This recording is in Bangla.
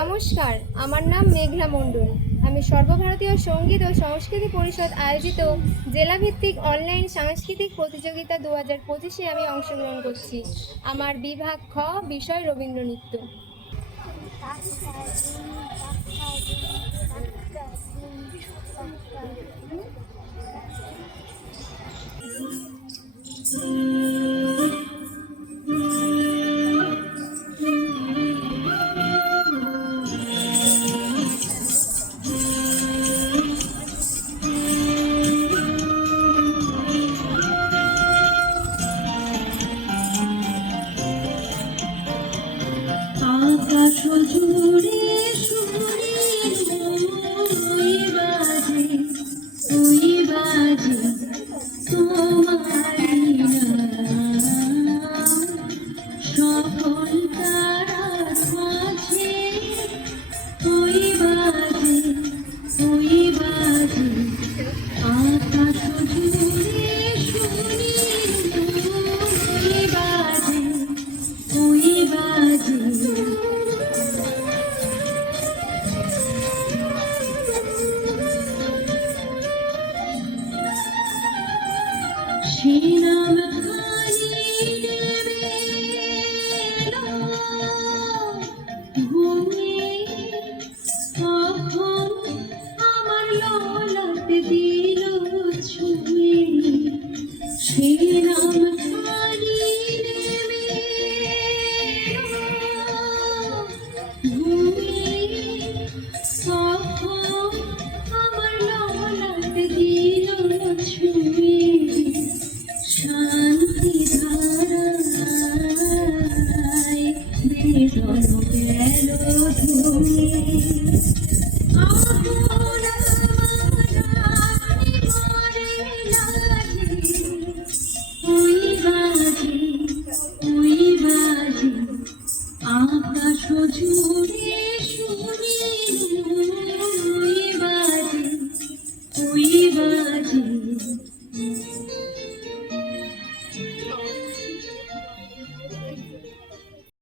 নমস্কার, আমার নাম মেঘলা মণ্ডল। আমি সর্বভারতীয় সঙ্গীত ও সংস্কৃতি পরিষদ আয়োজিত জেলাভিত্তিক অনলাইন সাংস্কৃতিক প্রতিযোগিতা 2025-এ আমি অংশগ্রহণ করছি। আমার বিভাগ খ, বিষয় রবীন্দ্রনৃত্য। আকাশ জুড়ে সুরের ওই বাজে তোমারি নাম। সকল তারার মাঝে ওই বাজে আকাশ জুড়ে সুরের ওই বাজে শ্রীরাম খানি ঘুমিয়ে কখন আমার ললাট দিল ছুঁয়ে। শ্রীরাম খানি ঘুমিয়ে কখন আমার ললাট দিল ছুঁয়ে। শান্তি ধারায় বেদন গেল ধুয়ে। ওই বাজে আকাশ জুড়ে শুনে ওই বাজে